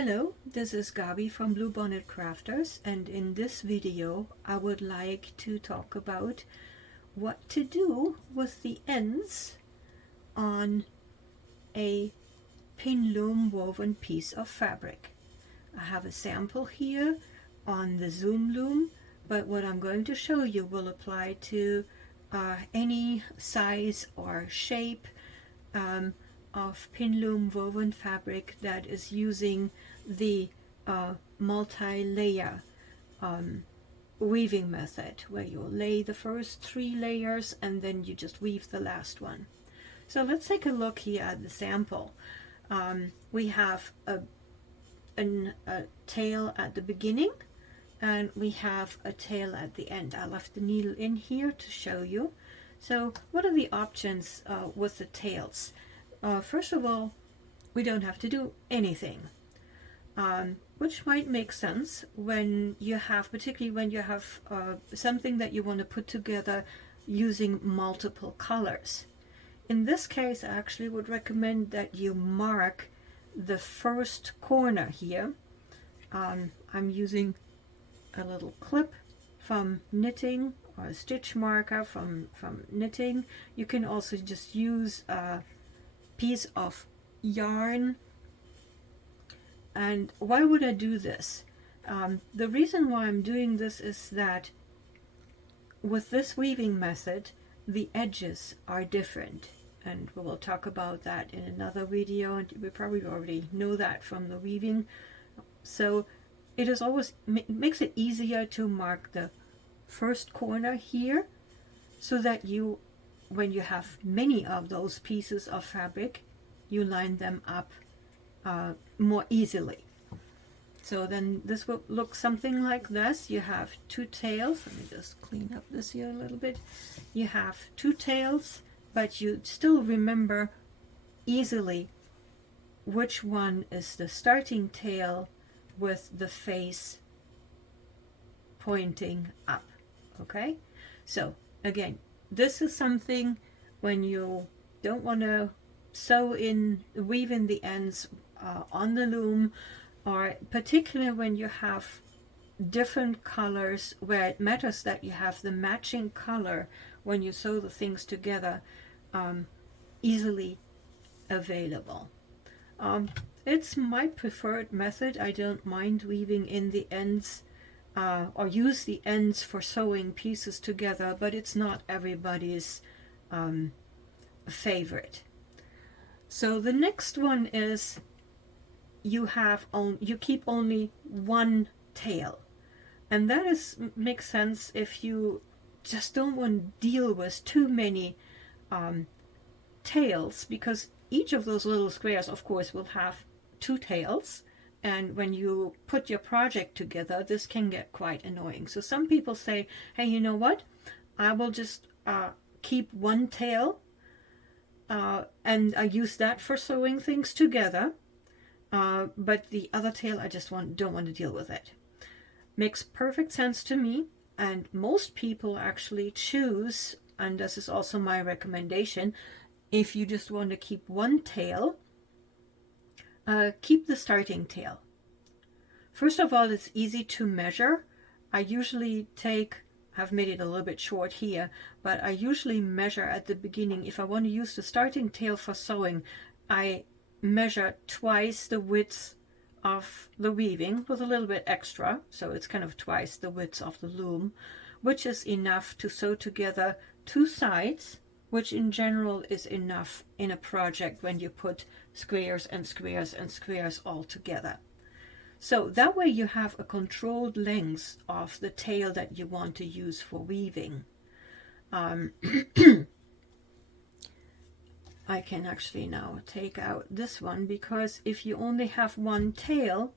Hello, this is Gabi from Bluebonnet Crafters, and in this video I would like to talk about what to do with the ends on a Pin-Loom woven piece of fabric. I have a sample here on the Zoom loom, but what I'm going to show you will apply to any size or shape of Pin-Loom woven fabric that is using the multi-layer weaving method, where you lay the first 3 layers and then you just weave the last one. So let's take a look here at the sample. We have a tail at the beginning and we have a tail at the end. I left the needle in here to show you. So what are the options with the tails? First of all, we don't have to do anything, which might make sense when you have, particularly when you have something that you want to put together using multiple colors. In this case, I actually would recommend that you mark the first corner here. I'm using a little clip from knitting, or a stitch marker from knitting. You can also just use a piece of yarn. And why would I do this? The reason why I'm doing this is that with this weaving method, the edges are different, and we will talk about that in another video, and we probably already know that from the weaving. So it is always makes it easier to mark the first corner here, so that you, when you have many of those pieces of fabric, you line them up more easily. So then this will look something like this. You have 2 tails. Let me just clean up this here a little bit. You have 2 tails, but you still remember easily which one is the starting tail with the face pointing up. Okay, so again, this is something when you don't want to weave in the ends on the loom, or particularly when you have different colors where it matters that you have the matching color when you sew the things together, easily available. It's my preferred method. I don't mind weaving in the ends or use the ends for sewing pieces together, but it's not everybody's favorite. So the next one is you keep only 1 tail, and that makes sense if you just don't want to deal with too many tails, because each of those little squares, of course, will have 2 tails, and when you put your project together, this can get quite annoying. So some people say, hey, you know what, I will just keep 1 tail, and I use that for sewing things together, but the other tail I just don't want to deal with it. Makes perfect sense to me, and most people actually choose, and this is also my recommendation, if you just want to keep 1 tail, keep the starting tail. First of all, it's easy to measure. I usually I've made it a little bit short here, but I usually measure at the beginning. If I want to use the starting tail for sewing, I measure twice the width of the weaving with a little bit extra, so it's kind of twice the width of the loom, which is enough to sew together 2 sides, which in general is enough in a project when you put squares and squares and squares all together. So that way you have a controlled length of the tail that you want to use for weaving. I can actually now take out this one, because if you only have 1 tail,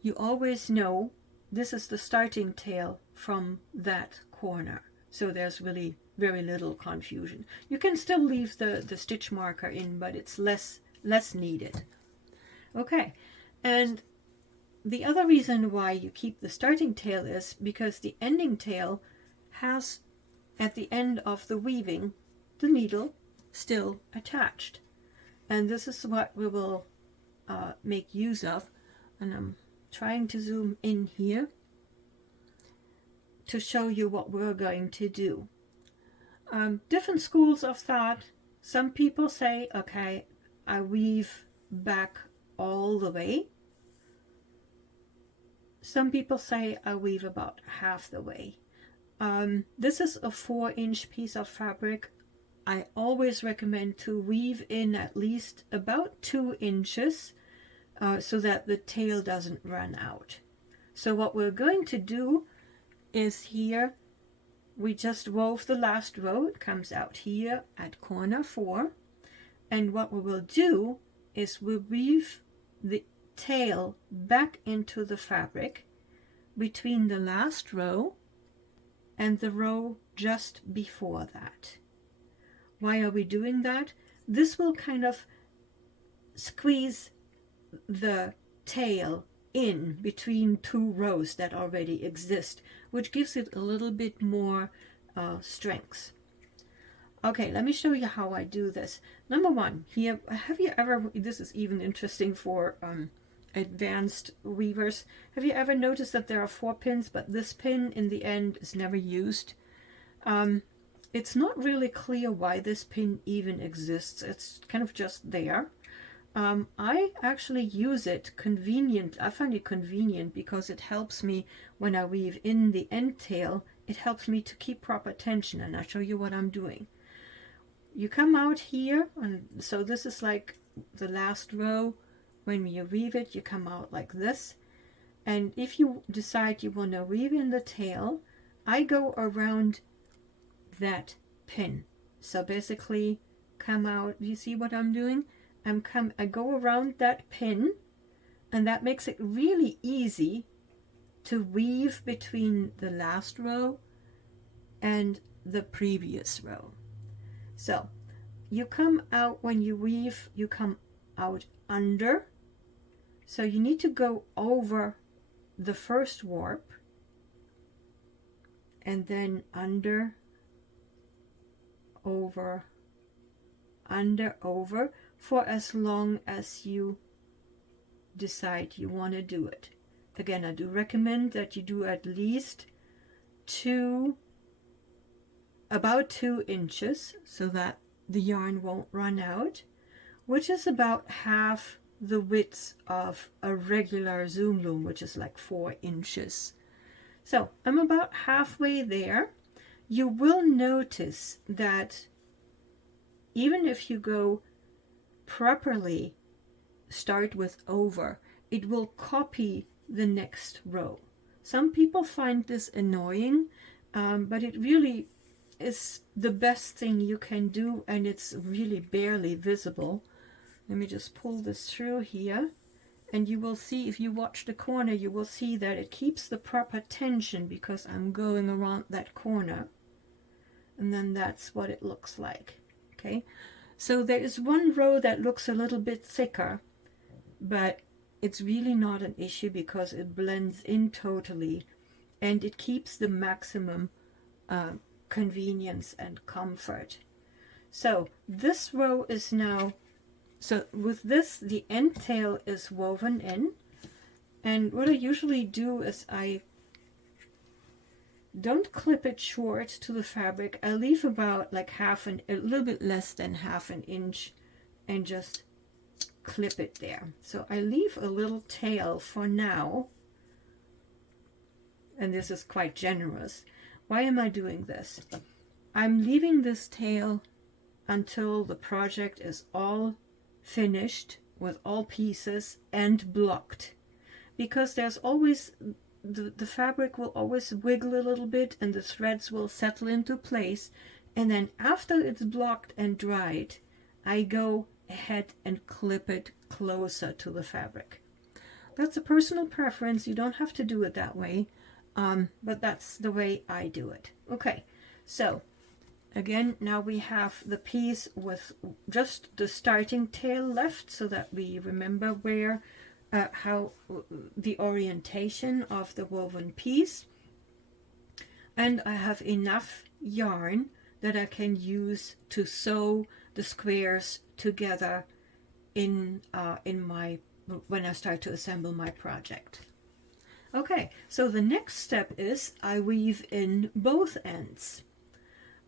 you always know this is the starting tail from that corner. So there's really very little confusion. You can still leave the stitch marker in, but it's less needed. Okay, and the other reason why you keep the starting tail is because the ending tail has, at the end of the weaving, the needle still attached. And this is what we will make use of and I'm trying to zoom in here to show you what we're going to do. Different schools of thought. Some people say, okay, I weave back all the way. Some people say I weave about half the way. This is a 4-inch piece of fabric. I always recommend to weave in at least about 2 inches so that the tail doesn't run out. So what we're going to do is here, we just wove the last row. It comes out here at corner 4. And what we will do is we'll weave the tail back into the fabric between the last row and the row just before that. Why are we doing that? This will kind of squeeze the tail in between 2 rows that already exist, which gives it a little bit more strength. Okay, let me show you how I do this. Number 1, here, have you ever, this is even interesting for advanced weavers, have you ever noticed that there are 4 pins, but this pin in the end is never used? It's not really clear why this pin even exists. It's kind of just there. I actually use it convenient. I find it convenient because it helps me when I weave in the end tail. It helps me to keep proper tension, and I'll show you what I'm doing. You come out here, and so this is like the last row. When you weave it, you come out like this. And if you decide you want to weave in the tail, I go around that pin. So basically, come out. You see what I'm doing? I go around that pin, and that makes it really easy to weave between the last row and the previous row. So you come out, when you weave, you come out under. So you need to go over the first warp and then under, over, under, over, for as long as you decide you want to do it. Again, I do recommend that you do at least about 2 inches so that the yarn won't run out, which is about half the width of a regular zoom loom, which is like 4 inches. So I'm about halfway there. You will notice that even if you go properly, start with over, it will copy the next row. Some people find this annoying, but it really is the best thing you can do, and it's really barely visible. Let me just pull this through here, and you will see, if you watch the corner, you will see that it keeps the proper tension because I'm going around that corner, and then that's what it looks like. Okay, so there is one row that looks a little bit thicker, but it's really not an issue because it blends in totally, and it keeps the maximum convenience and comfort. So this row is now, so with this, the end tail is woven in, and what I usually do is I don't clip it short to the fabric. I leave about like a little bit less than half an inch, and just clip it there. So I leave a little tail for now, and this is quite generous. Why am I doing this? I'm leaving this tail until the project is all finished with all pieces and blocked, because there's always the fabric will always wiggle a little bit and the threads will settle into place, and then after it's blocked and dried, I go ahead and clip it closer to the fabric. That's a personal preference. You don't have to do it that way, but that's the way I do it. Okay, so again, now we have the piece with just the starting tail left, so that we remember where how the orientation of the woven piece, and I have enough yarn that I can use to sew the squares together in my when I start to assemble my project. Okay, so the next step is I weave in both ends.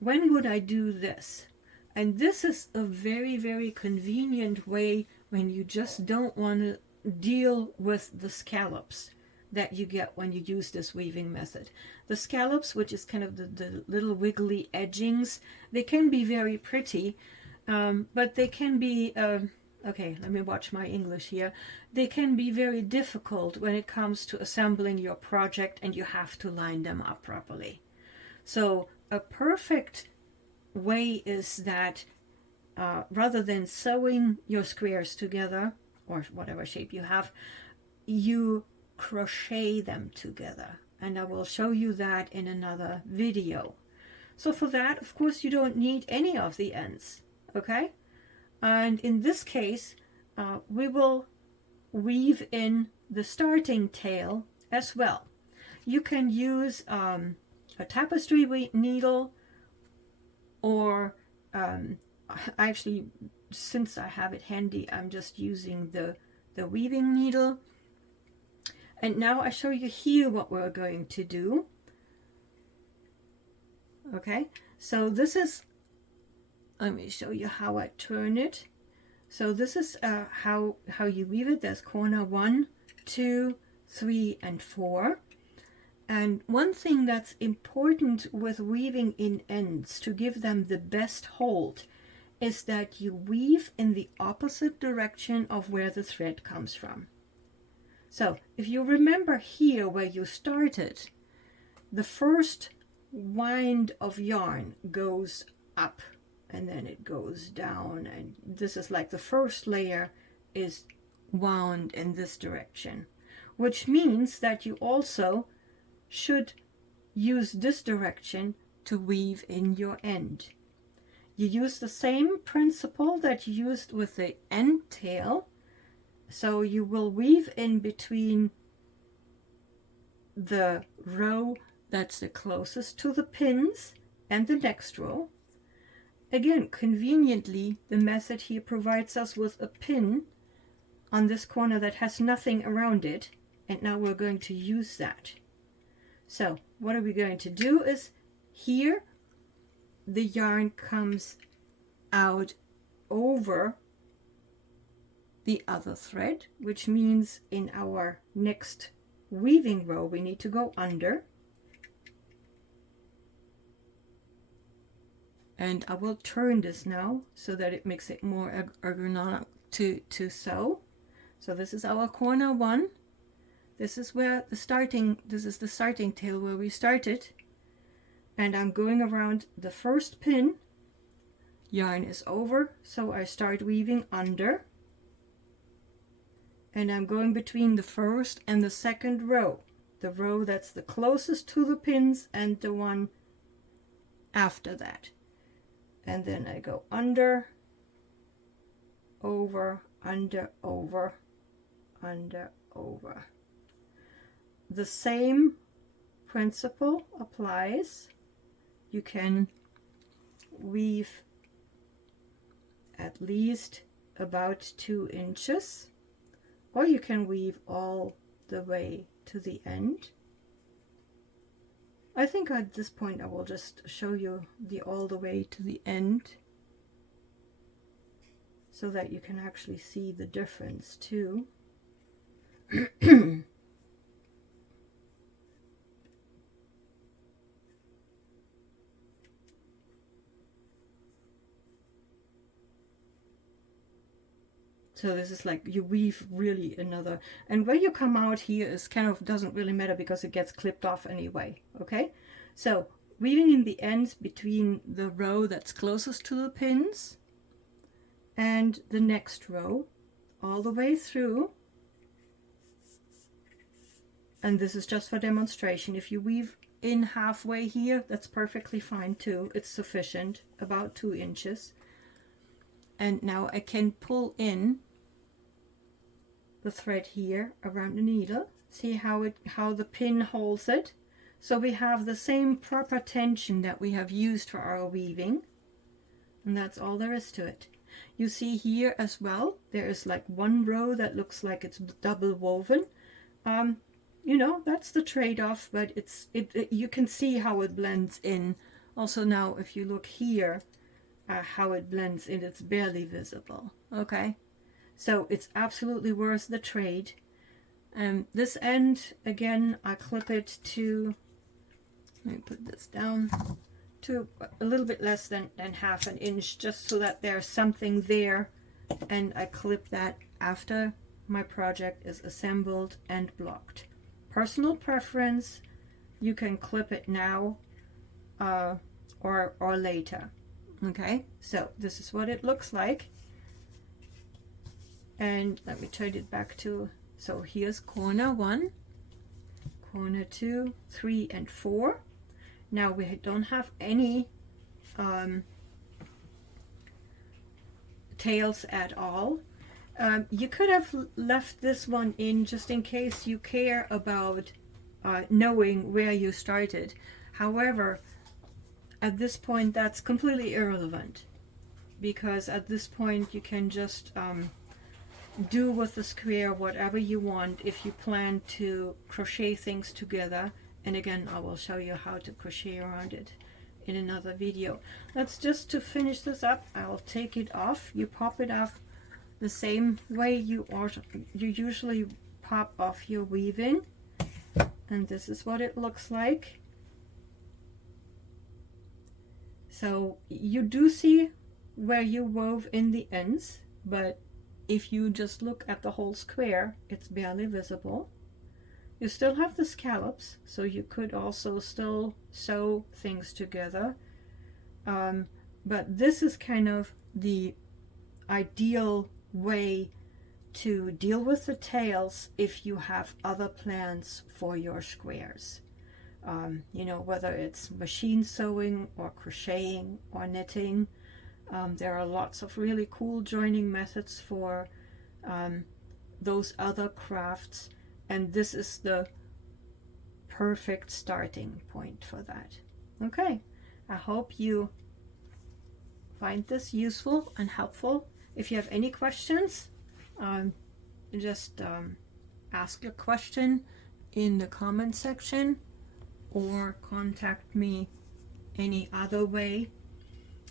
When would I do this? And this is a very, very convenient way when you just don't want to deal with the scallops that you get when you use this weaving method. The scallops, which is kind of the little wiggly edgings, they can be very pretty, but they can be, okay, let me watch my English here. They can be very difficult when it comes to assembling your project and you have to line them up properly. So a perfect way is that rather than sewing your squares together, or whatever shape you have, you crochet them together. And I will show you that in another video. So for that, of course, you don't need any of the ends, okay? And in this case, we will weave in the starting tail as well. You can use a tapestry needle, or actually, since I have it handy, I'm just using the weaving needle. And now I show you here what we're going to do. Okay, so this is, let me show you how I turn it. So this is how you weave it. There's corner 1, 2, 3, and 4. And one thing that's important with weaving in ends to give them the best hold is that you weave in the opposite direction of where the thread comes from. So if you remember here where you started, the first wind of yarn goes up and then it goes down, and this is like the first layer is wound in this direction, which means that you also should use this direction to weave in your end. You use the same principle that you used with the end tail. So you will weave in between the row that's the closest to the pins and the next row. Again, conveniently, the method here provides us with a pin on this corner that has nothing around it, and now we're going to use that. So what are we going to do is here the yarn comes out over the other thread, which means in our next weaving row we need to go under, and I will turn this now so that it makes it more ergonomic to sew. So this is our corner 1. This is where the starting tail where we started, and I'm going around the first pin. Yarn is over, so I start weaving under, and I'm going between the first and the second row, the row that's the closest to the pins and the one after that. And then I go under, over, under, over, under, over. The same principle applies. You can weave at least about 2 inches, or you can weave all the way to the end. I think at this point I will just show you the all the way to the end so that you can actually see the difference too. So this is like you weave really another, and where you come out here is kind of doesn't really matter because it gets clipped off anyway. Okay, so weaving in the ends between the row that's closest to the pins and the next row all the way through. And this is just for demonstration. If you weave in halfway here, that's perfectly fine too. It's sufficient, about 2 inches. And now I can pull in the thread here around the needle. See how the pin holds it? So we have the same proper tension that we have used for our weaving, and that's all there is to it. You see here as well, there is like one row that looks like it's double woven. You know, that's the trade-off, but you can see how it blends in. Also now, if you look here, how it blends in, it's barely visible. Okay, so it's absolutely worth the trade. This end, again, I clip it to, let me put this down, to a little bit less than half an inch, just so that there's something there, and I clip that after my project is assembled and blocked. Personal preference, you can clip it now or later. Okay, so this is what it looks like, and let me turn it back to, so here's corner 1, corner 2, 3, and 4. Now we don't have any tails at all. You could have left this one in just in case you care about knowing where you started. However, at this point that's completely irrelevant, because at this point you can just do with the square whatever you want if you plan to crochet things together. And again, I will show you how to crochet around it in another video. That's just to finish this up. I'll take it off. You pop it off the same way you usually pop off your weaving, and this is what it looks like. So you do see where you wove in the ends, but if you just look at the whole square, it's barely visible. You still have the scallops, so you could also still sew things together, but this is kind of the ideal way to deal with the tails if you have other plans for your squares. You know, whether it's machine sewing or crocheting or knitting, there are lots of really cool joining methods for those other crafts, and this is the perfect starting point for that. Okay, I hope you find this useful and helpful. If you have any questions, just ask your question in the comment section or contact me any other way.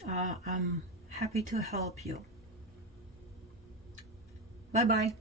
I'm happy to help you. Bye bye.